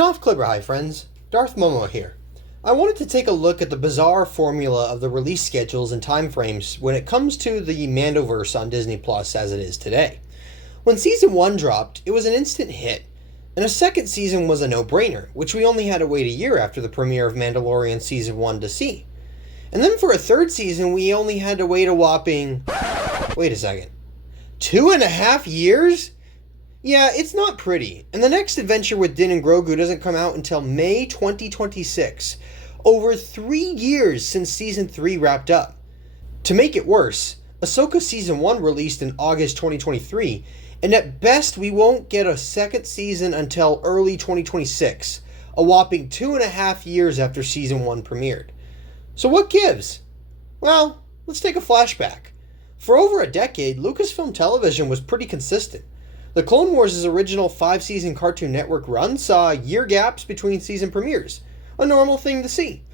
Nof Clipper, hi friends, Darth Momo here. I wanted to take a look at the bizarre formula of the release schedules and timeframes when it comes to the Mandoverse on Disney Plus as it is today. When Season 1 dropped, it was an instant hit, and a second season was a no-brainer, which we only had to wait a year after the premiere of Mandalorian Season 1 to see. And then for a third season, we only had to wait a whopping... wait a second. 2.5 years? Yeah, it's not pretty, and the next adventure with Din and Grogu doesn't come out until May 2026, over 3 years since Season 3 wrapped up. To make it worse, Ahsoka Season 1 released in August 2023, and at best we won't get a second season until early 2026, a whopping 2.5 years after Season 1 premiered. So what gives? Well, let's take a flashback. For over a decade, Lucasfilm Television was pretty consistent. The Clone Wars' original 5-season Cartoon Network run saw year gaps between season premieres, a normal thing to see.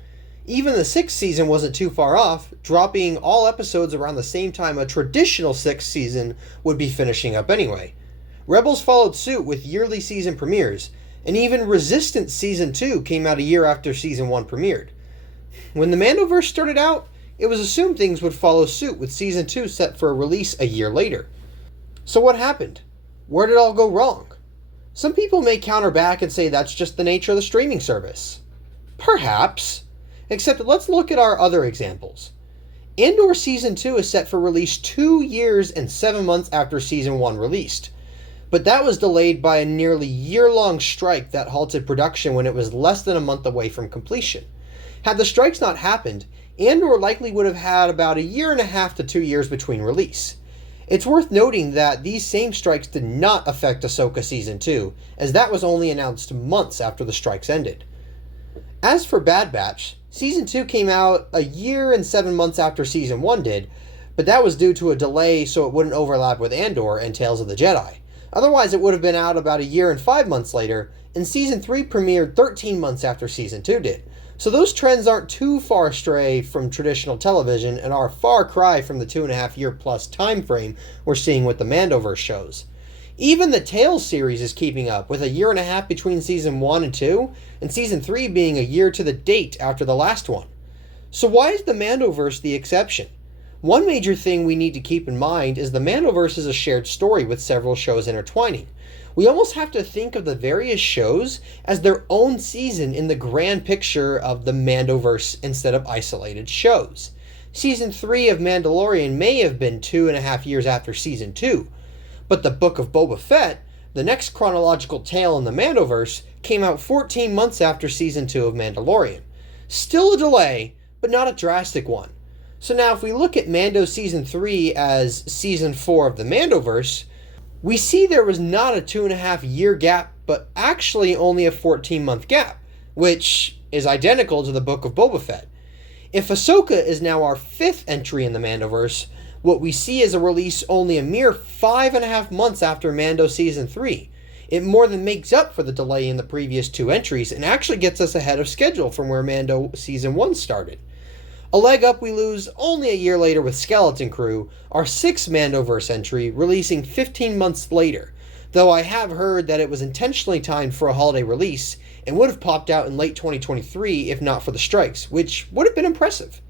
Even the 6th season wasn't too far off, dropping all episodes around the same time a traditional 6th season would be finishing up anyway. Rebels followed suit with yearly season premieres, and even Resistance Season 2 came out a year after Season 1 premiered. When the Mandoverse started out, it was assumed things would follow suit with Season 2 set for a release a year later. So what happened? Where did it all go wrong? Some people may counter back and say that's just the nature of the streaming service. Perhaps. Except let's look at our other examples. Andor Season 2 is set for release 2 years and 7 months after Season 1 released. But that was delayed by a nearly year-long strike that halted production when it was less than a month away from completion. Had the strikes not happened, Andor likely would have had about 1.5 to 2 years between release. It's worth noting that these same strikes did not affect Ahsoka Season 2, as that was only announced months after the strikes ended. As for Bad Batch, Season 2 came out 1 year and 7 months after Season 1 did, but that was due to a delay so it wouldn't overlap with Andor and Tales of the Jedi. Otherwise it would have been out about 1 year and 5 months later, and Season 3 premiered 13 months after Season 2 did. So those trends aren't too far astray from traditional television and are a far cry from the 2.5 year plus time frame we're seeing with the Mandoverse shows. Even the Tales series is keeping up, with 1.5 years between Season 1 and 2, and Season 3 being a year to the date after the last one. So why is the Mandoverse the exception? One major thing we need to keep in mind is the Mandoverse is a shared story with several shows intertwining. We almost have to think of the various shows as their own season in the grand picture of the Mandoverse instead of isolated shows. Season 3 of Mandalorian may have been 2.5 years after Season 2, but the Book of Boba Fett, the next chronological tale in the Mandoverse, came out 14 months after Season 2 of Mandalorian. Still a delay, but not a drastic one. So now if we look at Mando Season 3 as Season 4 of the Mandoverse, we see there was not a 2.5 year gap, but actually only a 14-month gap, which is identical to the Book of Boba Fett. If Ahsoka is now our 5th entry in the Mandoverse, what we see is a release only a mere 5.5 months after Mando Season 3. It more than makes up for the delay in the previous 2 entries and actually gets us ahead of schedule from where Mando Season 1 started. A leg up we lose only a year later with Skeleton Crew, our 6th Mandoverse entry, releasing 15 months later, though I have heard that it was intentionally timed for a holiday release and would have popped out in late 2023 if not for the strikes, which would have been impressive.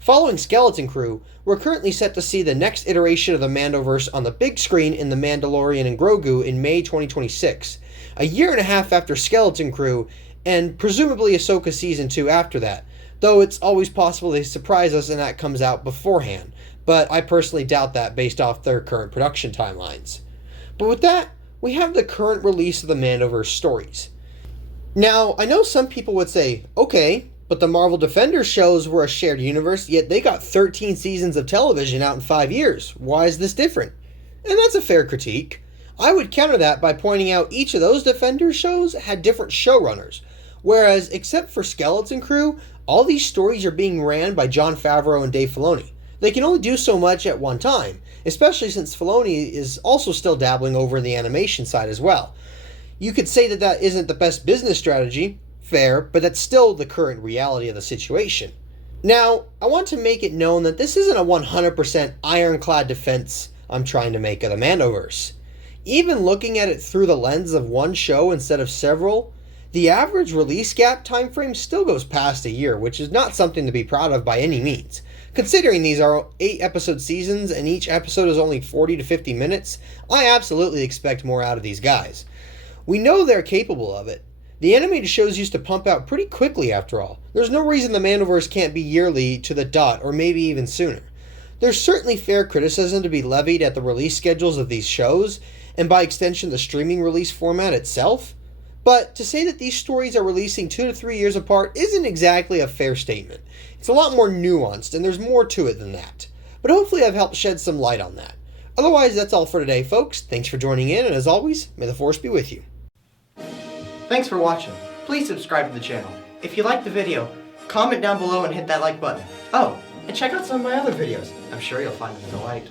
Following Skeleton Crew, we're currently set to see the next iteration of the Mandoverse on the big screen in The Mandalorian and Grogu in May 2026, 1.5 years after Skeleton Crew, and presumably Ahsoka Season 2 after that. Though it's always possible they surprise us and that comes out beforehand, but I personally doubt that based off their current production timelines. But with that, we have the current release of the Mandoverse stories. Now, I know some people would say, okay, but the Marvel Defenders shows were a shared universe, yet they got 13 seasons of television out in 5 years. Why is this different? And that's a fair critique. I would counter that by pointing out each of those Defenders shows had different showrunners, whereas except for Skeleton Crew, all these stories are being ran by Jon Favreau and Dave Filoni. They can only do so much at one time, especially since Filoni is also still dabbling over in the animation side as well. You could say that that isn't the best business strategy, fair, but that's still the current reality of the situation. Now, I want to make it known that this isn't a 100% ironclad defense I'm trying to make of the Mandoverse. Even looking at it through the lens of one show instead of several, The average release gap time frame still goes past a year, which is not something to be proud of by any means. Considering these are 8-episode seasons and each episode is only 40 to 50 minutes, I absolutely expect more out of these guys. We know they're capable of it. The animated shows used to pump out pretty quickly after all. There's no reason the Mandoverse can't be yearly to the dot or maybe even sooner. There's certainly fair criticism to be levied at the release schedules of these shows, and by extension the streaming release format itself. But to say that these stories are releasing 2 to 3 years apart isn't exactly a fair statement. It's a lot more nuanced and there's more to it than that. But hopefully I've helped shed some light on that. Otherwise, that's all for today, folks. Thanks for joining in, and as always, may the Force be with you. Thanks for watching. Please subscribe to the channel. If you liked the video, comment down below and hit that like button. Oh, and check out some of my other videos. I'm sure you'll find them a delight.